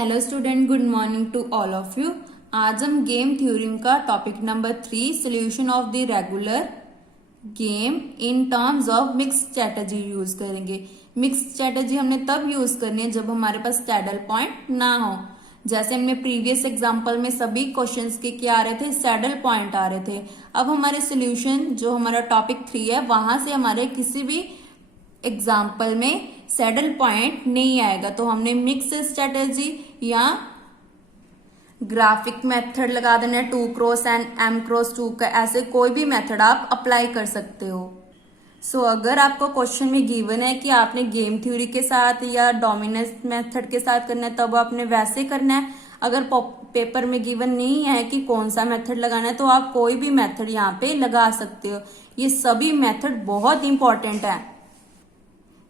Hello student, good morning to all of you. आज हम game theorem का topic number 3 solution of the regular game in terms of mix strategy use करेंगे। Mix strategy हमने तब use करनी है जब हमारे पास सैडल पॉइंट ना हो। जैसे हमने प्रीवियस एग्जांपल में सभी क्वेश्चंस के क्या आ रहे थे, सैडल पॉइंट आ रहे थे। अब हमारे सोल्यूशन जो हमारा टॉपिक 3 है वहां से हमारे किसी भी एग्जाम्पल में सैडल पॉइंट नहीं आएगा, तो हमने मिक्स स्ट्रेटेजी या ग्राफिक मेथड लगा देना है 2x एंड m×2 का। ऐसे कोई भी मेथड आप अप्लाई कर सकते हो। अगर आपको क्वेश्चन में गिवन है कि आपने गेम थ्योरी के साथ या डोमिनेंस मेथड के साथ करना है तब आपने वैसे करना है। अगर पेपर में गिवन नहीं है कि कौन सा मेथड लगाना है तो आप कोई भी मेथड यहाँ पे लगा सकते हो। ये सभी मेथड बहुत इंपॉर्टेंट है।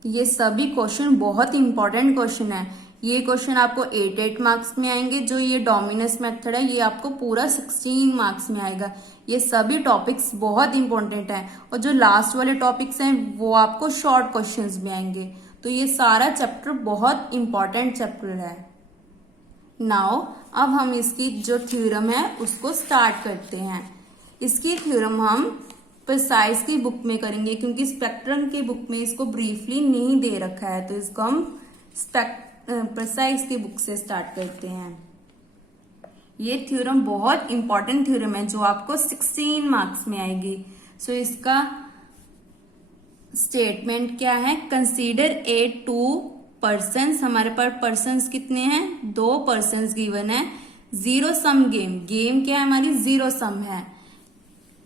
ये सभी क्वेश्चन बहुत इंपॉर्टेंट क्वेश्चन है। ये क्वेश्चन आपको 8 मार्क्स में आएंगे। जो ये डोमिनेंस मेथड है ये आपको पूरा 16 मार्क्स में आएगा। ये सभी टॉपिक्स बहुत इंपॉर्टेंट है और जो लास्ट वाले टॉपिक्स हैं वो आपको शॉर्ट क्वेश्चंस में आएंगे। तो ये सारा चैप्टर बहुत इंपॉर्टेंट चैप्टर है। नाउ अब हम इसकी जो थ्योरम है उसको स्टार्ट करते हैं। इसकी थ्योरम हम प्रिसाइज की बुक में करेंगे क्योंकि स्पेक्ट्रम की बुक में इसको ब्रीफली नहीं दे रखा है, तो इसको हम प्रिसाइज की बुक से स्टार्ट करते हैं। ये थ्योरम बहुत इंपॉर्टेंट थ्योरम है जो आपको 16 मार्क्स में आएगी। इसका स्टेटमेंट क्या है, कंसीडर ए 2 पर्सन्स। हमारे पास पर्सन्स कितने हैं, 2 पर्सन्स गिवन है। जीरो सम गेम, गेम क्या है हमारी, जीरो सम है।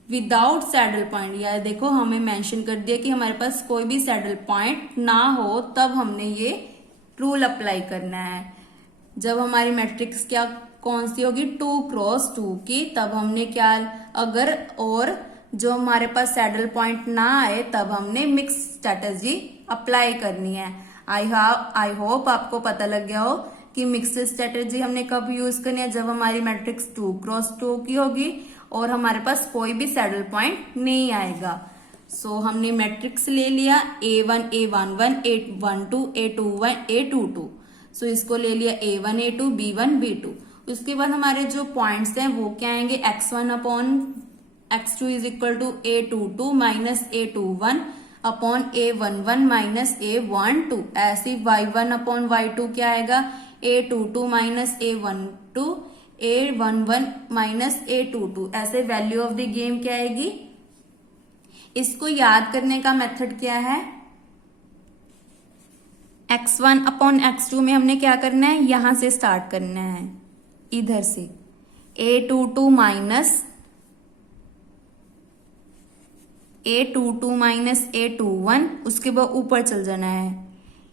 विदाउट सैडल पॉइंट, या देखो हमें मेंशन कर दिया कि हमारे पास कोई भी सैडल पॉइंट ना हो तब हमने ये रूल अप्लाई करना है। जब हमारी मैट्रिक्स क्या कौन सी होगी, 2x2 की, तब हमने क्या, अगर और जो हमारे पास सैडल पॉइंट ना आए तब हमने मिक्स स्ट्रेटजी अप्लाई करनी है। आई होप आपको पता लग गया हो कि मिक्स स्ट्रेटजी हमने कब यूज करनी है, जब हमारी मैट्रिक्स 2x2 की होगी और हमारे पास कोई भी सैडल पॉइंट नहीं आएगा। हमने मैट्रिक्स ले लिया A1 A11 A12 A21 A22। इसको ले लिया A1 A2 B1 B2। उसके बाद हमारे जो पॉइंट्स हैं वो क्या आएंगे, x1 upon x2 is equal to A22 minus A21 upon A11 minus A12। ऐसे y1 अपॉन y2 क्या आएगा, A22 minus A12 A11 minus A22। ऐसे वैल्यू ऑफ द गेम क्या आएगी। इसको याद करने का मेथड क्या है, x1 अपॉन x2 में हमने क्या करना है, यहां से स्टार्ट करना है, इधर से A22 माइनस A21, उसके बाद ऊपर चल जाना है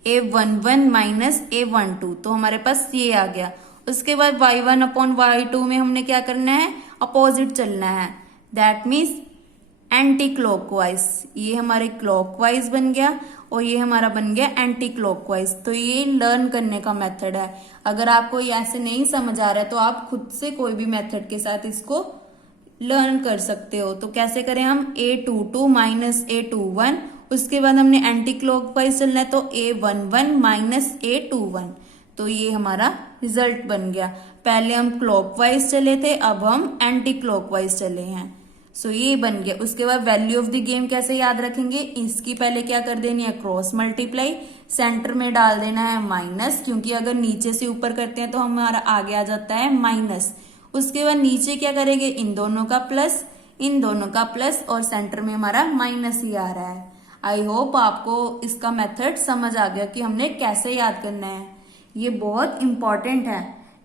A11 माइनस A12। तो हमारे पास ये आ गया। उसके बाद y1 अपॉन y2 में हमने क्या करना है, अपोजिट चलना है, दैट मीन्स एंटी क्लॉकवाइज। ये हमारे क्लॉकवाइज बन गया और ये हमारा बन गया एंटी क्लॉकवाइज। तो ये लर्न करने का मेथड है। अगर आपको ये ऐसे नहीं समझ आ रहा है तो आप खुद से कोई भी मेथड के साथ इसको लर्न कर सकते हो। तो कैसे करें हम, A22 माइनस A21, उसके बाद हमने एंटी क्लॉकवाइज चलना है तो A11 माइनस A21। तो ये हमारा रिजल्ट बन गया। पहले हम क्लॉकवाइज चले थे, अब हम एंटी क्लॉकवाइज चले हैं। ये बन गया। उसके बाद वैल्यू ऑफ द गेम कैसे याद रखेंगे, इसकी पहले क्या कर देनी है, क्रॉस मल्टीप्लाई, सेंटर में डाल देना है माइनस, क्योंकि अगर नीचे से ऊपर करते हैं तो हमारा आगे आ जाता है माइनस। उसके बाद नीचे क्या करेंगे, इन दोनों का प्लस, इन दोनों का प्लस, और सेंटर में हमारा माइनस ही आ रहा है। आई होप आपको इसका मेथड समझ आ गया कि हमने कैसे याद करना है। ये बहुत इंपॉर्टेंट है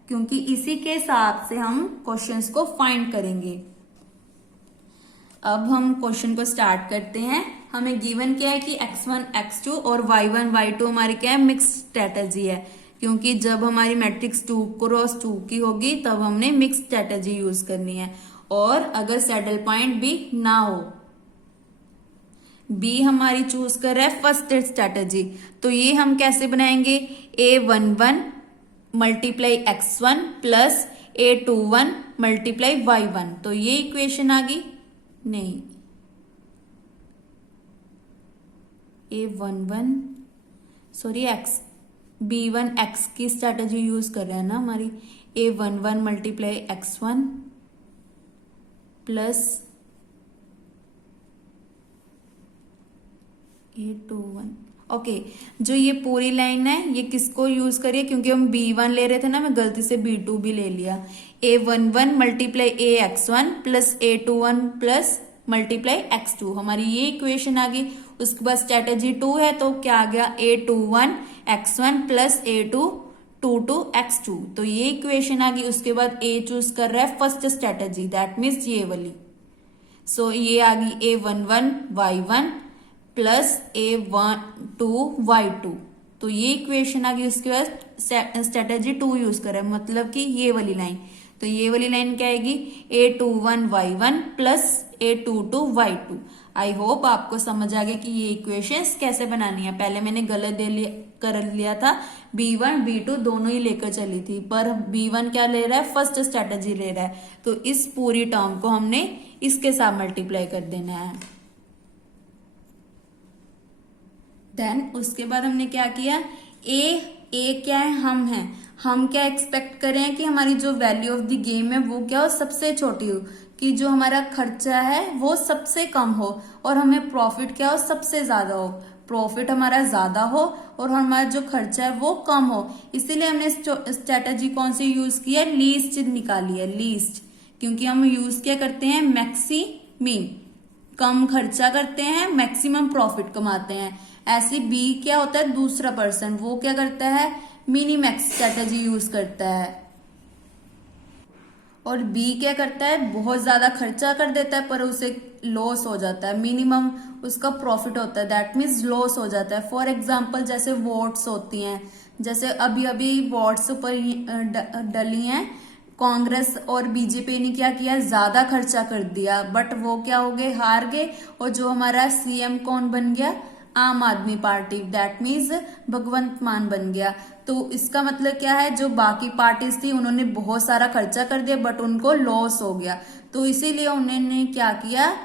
क्योंकि इसी के हिसाब से हम क्वेश्चंस को फाइंड करेंगे। अब हम क्वेश्चन को स्टार्ट करते हैं। हमें गिवन क्या है कि x1 x2 और y1 y2 हमारी क्या है, मिक्स स्ट्रेटजी है। क्योंकि जब हमारी मैट्रिक्स 2x2 की होगी तब हमने मिक्स स्ट्रेटजी यूज करनी है। और अगर सैडल पॉइंट भी ना हो, बी हमारी चूज कर रहा है फर्स्ट स्ट्रेटजी, तो ये हम कैसे बनाएंगे, A11 multiply x1 plus A21 multiply y1। तो ये इक्वेशन आ गई, नहीं, A11 सॉरी b1 x की स्ट्रेटेजी यूज कर रहे हैं ना हमारी, a11 multiply x1 plus a21। Okay, जो ये पूरी लाइन है ये किसको यूज करिए, क्योंकि हम b1 ले रहे थे ना, मैं गलती से b2 भी ले लिया। a11 multiply ax1 plus a21 plus multiply x2, हमारी ये इक्वेशन आ गई। उसके बाद स्ट्रेटेजी 2 है तो क्या आ गया, a21 x1 plus a22 x2, तो ये इक्वेशन आ गई। उसके बाद a चूज कर रहा है फर्स्ट स्ट्रेटेजी, दैट मीन्स ये वाली। सो ये आ गई a11 y1 प्लस a12y2, तो ये इक्वेशन आ गई। उसके बाद स्ट्रेटेजी 2 यूज कर रहे हैं, मतलब कि ये वाली लाइन, तो ये वाली लाइन क्या आएगी, a21 y1 plus a22 y2। I hope आपको समझ आ गया कि ये इक्वेशंस कैसे बनानी है। पहले मैंने गलत कर लिया था, b1 b2 दोनों ही लेकर चली थी, पर b1 क्या ले रहा है, फर्स्ट स्ट्रेटेजी ले रहा है, तो इस पूरी टर्म को हमने इसके साथ मल्टीप्लाई कर देना है। देन उसके बाद हमने क्या किया, ए क्या है, हम क्या एक्सपेक्ट कर रहे हैं कि हमारी जो वैल्यू ऑफ द गेम है वो क्या हो, सबसे छोटी हो, कि जो हमारा खर्चा है वो सबसे कम हो और हमें प्रॉफिट क्या हो, सबसे ज्यादा हो। प्रॉफिट हमारा ज्यादा हो और हमारा जो खर्चा है वो कम हो, इसीलिए हमने स्ट्रेटेजी कौन सी यूज की है, लीस्ट निकाली है, लीस्ट, क्योंकि हम यूज क्या करते हैं, मैक्सिमम, कम खर्चा करते हैं, मैक्सिमम प्रॉफिट कमाते हैं। ऐसे बी क्या होता है, दूसरा पर्सन, वो क्या करता है, मिनिमैक्स स्ट्रेटेजी यूज करता है, और बी क्या करता है, बहुत ज्यादा खर्चा कर देता है पर उसे लॉस हो जाता है, मिनिमम उसका प्रॉफिट होता है, दैट मीन्स लॉस हो जाता है। फॉर एग्जाम्पल जैसे वोट्स होती हैं, जैसे अभी अभी वोट्स ऊपर डली हैं, कांग्रेस और बीजेपी ने क्या किया, ज्यादा खर्चा कर दिया, बट वो क्या हो गए, हार गए, और जो हमारा सीएम कौन बन गया, आम आदमी पार्टी, दैट मीन्स भगवंत मान बन गया। तो इसका मतलब क्या है, जो बाकी पार्टीज थी उन्होंने बहुत सारा खर्चा कर दिया बट उनको लॉस हो गया, तो इसीलिए उन्होंने क्या किया,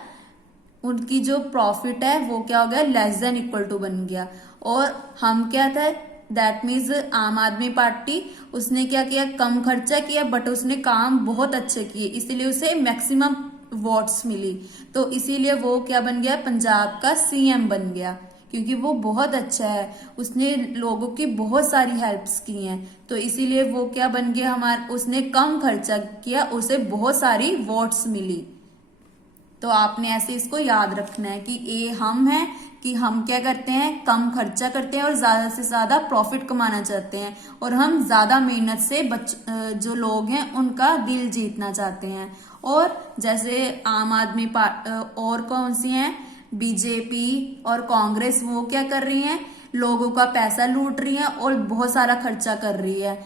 उनकी जो प्रॉफिट है वो क्या हो गया, लेस देन इक्वल टू बन गया। और हम क्या था, दैट मीन्स आम आदमी पार्टी, उसने क्या किया, कम खर्चा किया बट उसने काम बहुत अच्छे किए, इसीलिए उसे मैक्सिमम वोट्स मिली, तो इसीलिए वो क्या बन गया, पंजाब का सीएम बन गया, क्योंकि वो बहुत अच्छा है, उसने लोगों की बहुत सारी हेल्प्स की हैं, तो इसीलिए वो क्या बन गया, उसने कम खर्चा किया, उसे बहुत सारी वोट्स मिली। तो आपने ऐसे इसको याद रखना है कि ए हम है, कि हम क्या करते हैं, कम खर्चा करते हैं और ज्यादा से ज्यादा प्रॉफिट कमाना चाहते हैं, और हम ज्यादा मेहनत से जो लोग हैं उनका दिल जीतना चाहते हैं। और जैसे आम आदमी और कौन सी हैं, बीजेपी और कांग्रेस, वो क्या कर रही हैं, लोगों का पैसा लूट रही हैं और बहुत सारा खर्चा कर रही है,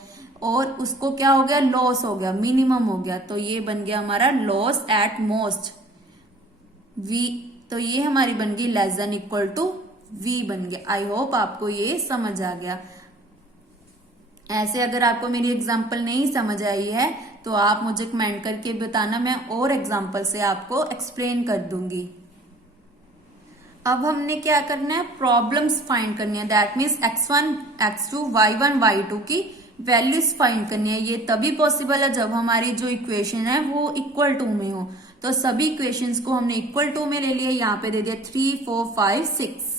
और उसको क्या हो गया, लॉस हो गया, मिनिमम हो गया, तो ये बन गया हमारा लॉस एट मोस्ट वी, तो ये हमारी बन गई less than equal to V बन गया। आई होप आपको ये समझ आ गया। ऐसे अगर आपको मेरी एग्जाम्पल नहीं समझ आई है तो आप मुझे कमेंट करके बताना, मैं और एग्जाम्पल से आपको एक्सप्लेन कर दूंगी। अब हमने क्या करना है, प्रॉब्लम्स फाइंड करनी है, that means x1, x2, y1, y2 की वैल्यूज फाइंड करनी है। ये तभी पॉसिबल है जब हमारी जो इक्वेशन है वो इक्वल टू में हो। तो सभी इक्वेशंस को हमने इक्वल टू में ले लिया, यहाँ पे दे दिया 3, 4, 5, 6।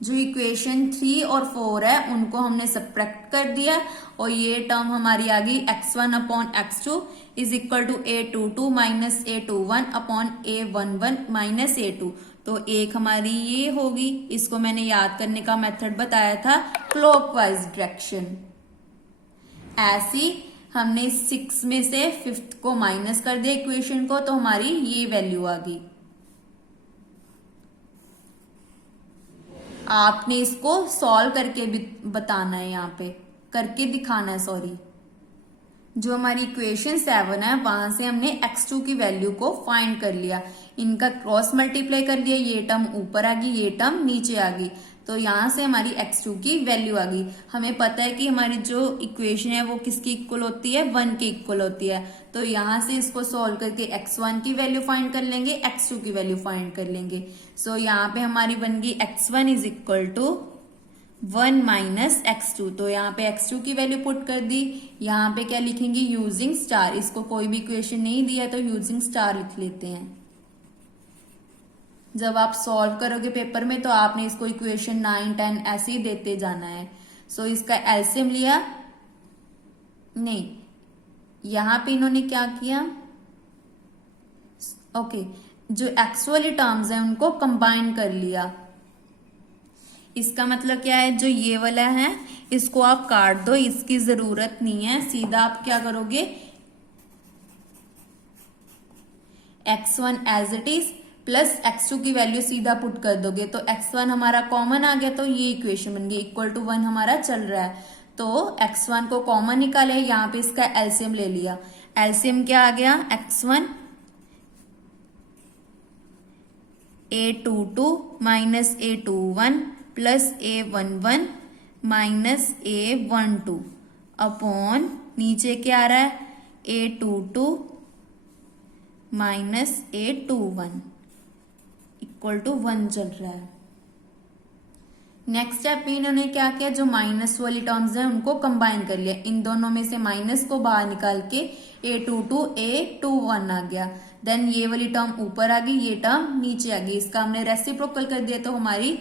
जो इक्वेशन 3 और 4 है उनको हमने सब्ट्रैक्ट कर दिया, और ये टर्म हमारी आ गई x1 upon x2 is equal to a22 minus a21 upon a11 minus a2। तो एक हमारी ये होगी, इसको मैंने याद करने का मेथड बताया था, क्लॉकवाइज डायरेक्शन। ऐसी हमने 6 में से 5th को माइनस कर दिया इक्वेशन को, तो हमारी ये वैल्यू आ गई। आपने इसको सॉल्व करके भी बताना है, यहाँ पे करके दिखाना है, सॉरी। जो हमारी इक्वेशन 7 है वहां से हमने x2 की वैल्यू को फाइंड कर लिया, इनका क्रॉस मल्टीप्लाई कर लिया, ये टर्म ऊपर आ गई, ये टर्म नीचे आ गई, तो यहां से हमारी x2 की वैल्यू आ गई। हमें पता है कि हमारी जो इक्वेशन है वो किसकी इक्वल होती है, 1 की इक्वल होती है, तो यहां से इसको सॉल्व करके x1 की वैल्यू फाइंड कर लेंगे, x2 की वैल्यू फाइंड कर लेंगे। सो यहाँ पे हमारी बन गई x1 is equal to 1 minus x2, तो यहाँ पे x2 की वैल्यू पुट कर दी। यहाँ पे क्या लिखेंगे, यूजिंग स्टार, इसको कोई भी इक्वेशन नहीं दिया तो यूजिंग स्टार लिख लेते हैं। जब आप सॉल्व करोगे पेपर में तो आपने इसको इक्वेशन 9, 10 ऐसे ही देते जाना है। सो इसका एलसीएम लिया नहीं, यहां पे इन्होंने क्या किया, ओके, जो एक्स वाली टर्म्स है उनको कंबाइन कर लिया। इसका मतलब क्या है, जो ये वाला है इसको आप काट दो, इसकी जरूरत नहीं है। सीधा आप क्या करोगे, x1 as it is plus x2 की वैल्यू सीधा पुट कर दोगे, तो x1 हमारा कॉमन आ गया, तो ये इक्वेशन बन गई। इक्वल टू 1 हमारा चल रहा है, तो x1 को कॉमन निकाले, यहाँ पे इसका एलसीएम ले लिया। एलसीएम क्या आ गया, x1 a22 minus a21 plus a11 minus a12 upon नीचे क्या आ रहा है, a22 minus a21 equal to 1 चल रहा है। नेक्स्ट स्टेप में इन्होंने क्या किया, जो माइनस वाली टर्म्स हैं उनको कंबाइन कर लिया। इन दोनों में से माइनस को बाहर निकाल के a22 a21 आ गया। देन ये वाली टर्म ऊपर आ गई, ये टर्म नीचे आ गई, इसका हमने रेसिप्रोकल कर दिया, तो हमारी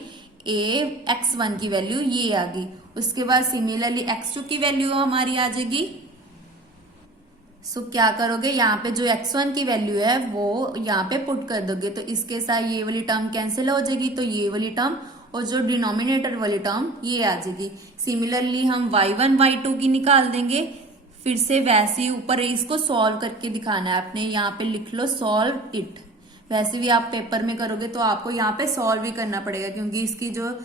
x1 की वैल्यू ये आ गई। उसके बाद सिमिलरली x2 की वैल्यू हमारी आ जाएगी। सो क्या करोगे, यहाँ पे जो x1 की वैल्यू है वो यहाँ पे पुट कर दोगे, तो इसके साथ ये वाली टर्म कैंसिल हो जाएगी, तो ये वाली टर्म और जो डिनोमिनेटर वाली टर्म ये आ जाएगी। सिमिलरली हम y1 y2 की निकाल देंगे, फिर से वैसे ही ऊपर इसको सॉल्व करके दिखाना है आपने। यहाँ पे लिख लो सॉल्व इट। वैसे भी आप पेपर में करोगे तो आपको यहाँ पे सॉल्व भी करना पड़ेगा, क्योंकि इसकी जो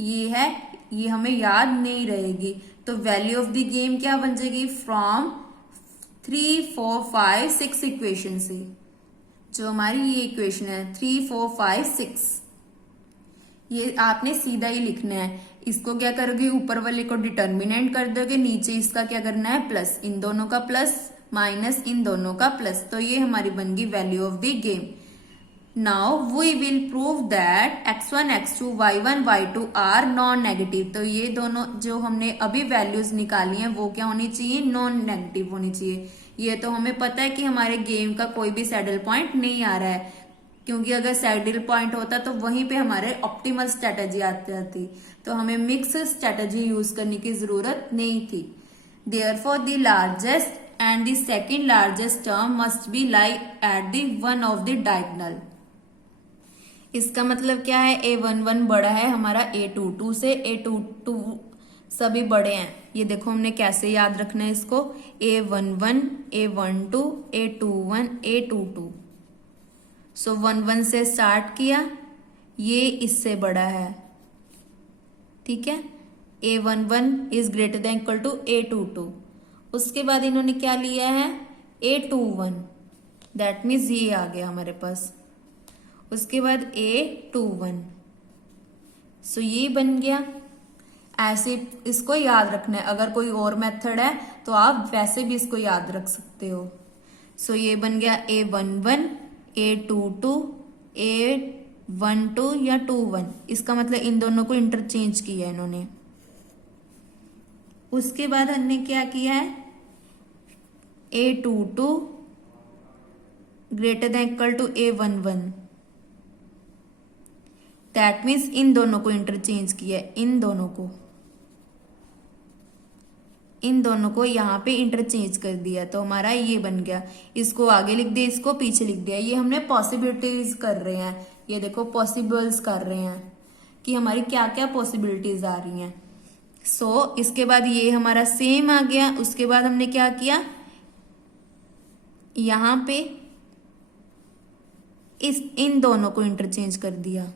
ये है ये हमें याद नहीं रहेगी। तो वैल्यू ऑफ द गेम क्या बन जाएगी, फ्रॉम 3, 4, 5, 6 इक्वेशन से, जो हमारी ये इक्वेशन है 3, 4, 5, 6, ये आपने सीधा ही लिखना है। इसको क्या करोगे, ऊपर वाले को डिटर्मिनेंट कर दोगे, नीचे इसका क्या करना है, प्लस, इन दोनों का प्लस माइनस इन दोनों का प्लस, तो ये हमारी बन गई value of the game. Now we will prove that x1, x2, y1, y2 are non negative. तो ये दोनों जो हमने अभी वैल्यूज निकाली हैं वो क्या होनी चाहिए, नॉन नेगेटिव होनी चाहिए। ये तो हमें पता है कि हमारे गेम का कोई भी सैडल पॉइंट नहीं आ रहा है, क्योंकि अगर सैडल पॉइंट होता तो वहीं पे हमारे ऑप्टिमल स्ट्रेटेजी आती जाती, तो हमें मिक्स स्ट्रेटेजी यूज करने की जरूरत नहीं थी। Therefore the largest and the second largest term must be lie at the one of the diagonal. इसका मतलब क्या है, a11 बड़ा है हमारा a22 से, a22 सभी बड़े हैं। ये देखो हमने कैसे याद रखना है इसको, a11 a12 a21 a22। सो 1 से स्टार्ट किया, ये इससे बड़ा है, ठीक है। a11 is greater than equal to a22। उसके बाद इन्होंने क्या लिया है, a21, दैट मीन्स ये आ गया हमारे पास। उसके बाद a21, सो ये बन गया। ऐसे इसको याद रखना है, अगर कोई और मेथड है तो आप वैसे भी इसको याद रख सकते हो। सो ये बन गया a11 a22 a12 या 21, इसका मतलब इन दोनों को इंटरचेंज किया है इन्होंने। उसके बाद हमने क्या किया है, a22 greater than equal to a11, that means इन दोनों को इंटरचेंज किया है, इन दोनों को यहाँ पे इंटरचेंज कर दिया, तो हमारा ये बन गया। इसको आगे लिख दिया, इसको पीछे लिख दिया। ये हमने पॉसिबिलिटीज कर रहे हैं, ये देखो पॉसिबल्स कर रहे हैं कि हमारी क्या क्या पॉसिबिलिटीज आ रही हैं। सो इसके बाद ये हमारा सेम आ गया। उसके बाद हमने क्या किया, यहाँ पे इन दोनों को इंटरचेंज कर दिया,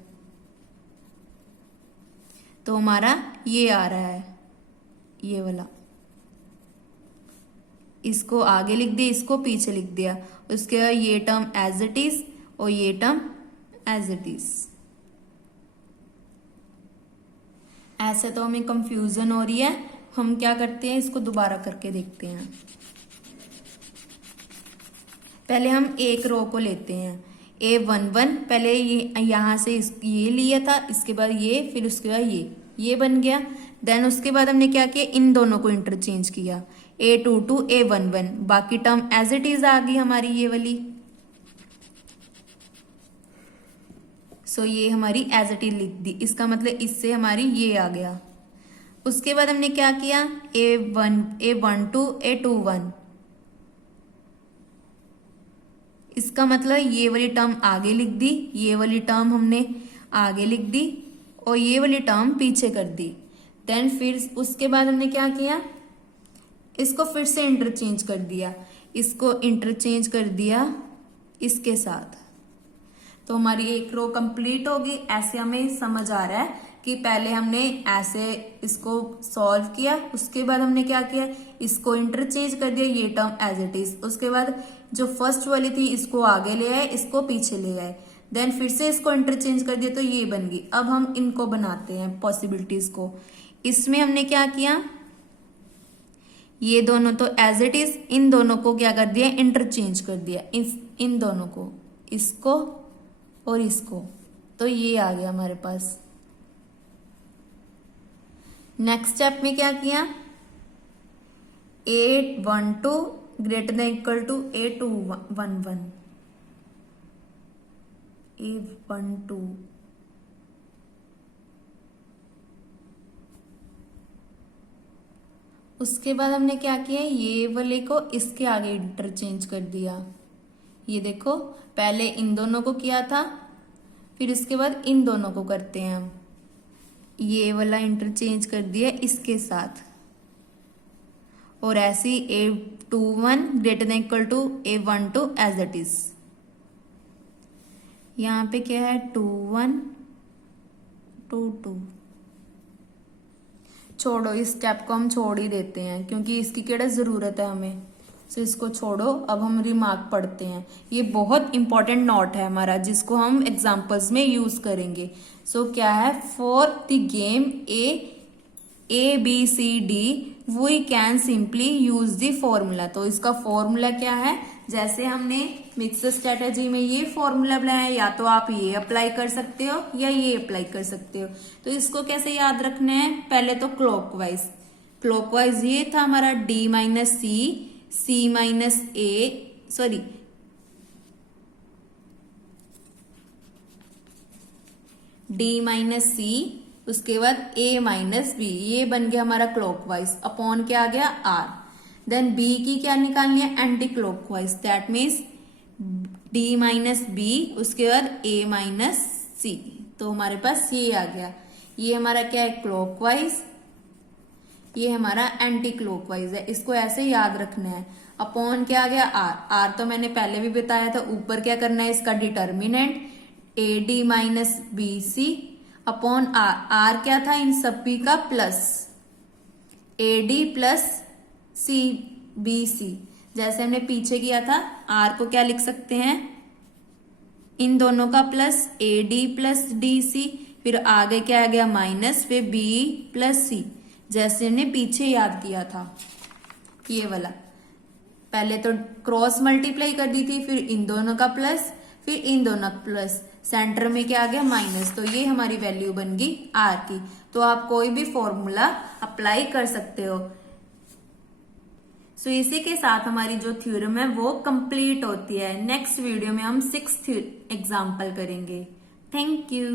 तो हमारा ये आ रहा है, ये वाला। इसको आगे लिख दिया, इसको पीछे लिख दिया। उसके बाद ये टर्म एज इट इज और ये टर्म एज इट इज। ऐसे तो हमें कंफ्यूजन हो रही है, हम क्या करते हैं, इसको दोबारा करके देखते हैं। पहले हम एक रो को लेते हैं, a11, पहले ये यहां से ये लिया था, इसके बाद ये, फिर उसके बाद ये, ये बन गया। देन उसके बाद हमने क्या किया, इन दोनों को इंटरचेंज किया, A22 A11, बाकी टर्म एज इट इज आ गई हमारी ये वाली। सो ये हमारी एज इट इज लिख दी, इसका मतलब इससे हमारी ये आ गया। उसके बाद हमने क्या किया, A12 A21, इसका मतलब ये वाली टर्म आगे लिख दी, ये वाली टर्म हमने आगे लिख दी और ये वाली टर्म पीछे कर दी। देन फिर उसके बाद हमने क्या किया, इसको फिर से इंटरचेंज कर दिया, इसको इंटरचेंज कर दिया इसके साथ, तो हमारी एक रो कंप्लीट होगी। ऐसे हमें समझ आ रहा है कि पहले हमने ऐसे इसको सॉल्व किया, उसके बाद हमने क्या किया, इसको इंटरचेंज कर दिया, ये टर्म एज इट इज। उसके बाद जो फर्स्ट वाली थी इसको आगे ले आए, इसको पीछे ले आए, देन फिर से इसको इंटरचेंज कर दिया तो ये बन गई। अब हम इनको बनाते हैं पॉसिबिलिटीज को। इसमें हमने क्या किया, ये दोनों तो एज इट इज, इन दोनों को क्या कर दिया, इंटरचेंज कर दिया, इन दोनों को, इसको और इसको, तो ये आ गया हमारे पास। नेक्स्ट स्टेप में क्या किया, A12 greater than equal to A211, A12 उसके बाद हमने क्या किया, ये वाले को इसके आगे इंटरचेंज कर दिया। ये देखो पहले इन दोनों को किया था, फिर इसके बाद इन दोनों को करते हैं हम, ये वाला इंटरचेंज कर दिया इसके साथ, और ऐसे A21 greater than equal to A12 as it is. यहाँ पे क्या है 21 22, छोड़ो इस स्टेप को हम छोड़ ही देते हैं क्योंकि इसकी केड़ा जरूरत है हमें, तो इसको छोड़ो। अब हम रिमार्क पढ़ते हैं, ये बहुत इंपॉर्टेंट नोट है हमारा जिसको हम एग्जांपल्स में यूज करेंगे। सो क्या है, for the game ABCD we can simply use the formula. तो इसका फॉर्मूला क्या है, जैसे हमने मिक्सर स्ट्रेटेजी में ये फॉर्मूला बनाया, या तो आप ये अप्लाई कर सकते हो या ये अप्लाई कर सकते हो। तो इसको कैसे याद रखना है, पहले तो क्लॉकवाइज ये था हमारा D minus C minus A, sorry D minus C, उसके बाद A माइनस B, ये बन गया हमारा क्लॉकवाइज, अपॉन क्या आ गया R। देन B की क्या निकालनी है, anti clockwise, that means D minus B, उसके बाद A माइनस C, तो हमारे पास ये आ गया। ये हमारा क्या है, क्लॉकवाइज, ये हमारा एंटी क्लॉकवाइज है, इसको ऐसे याद रखना है। अपॉन क्या आ गया, R तो मैंने पहले भी बताया था, ऊपर क्या करना है, इसका determinant AD minus BC upon R क्या था, इन सभी का प्लस AD प्लस BC। जैसे हमने पीछे किया था, R को क्या लिख सकते हैं, इन दोनों का प्लस AD प्लस DC, फिर आगे क्या आ गया माइनस, फिर B प्लस C, जैसे हमने पीछे याद किया था ये वाला। पहले तो क्रॉस मल्टीप्लाई कर दी थी, फिर इन दोनों का प्लस, फिर इन दोनों का प्लस, सेंटर में क्या आ गया माइनस, तो ये हमारी वैल्यू बन गई R की। तो आप कोई भी फॉर्मूला अप्लाई कर सकते हो। सो इसी के साथ हमारी जो थ्योरम है वो कंप्लीट होती है। नेक्स्ट वीडियो में हम 6th एग्जाम्पल करेंगे। Thank you.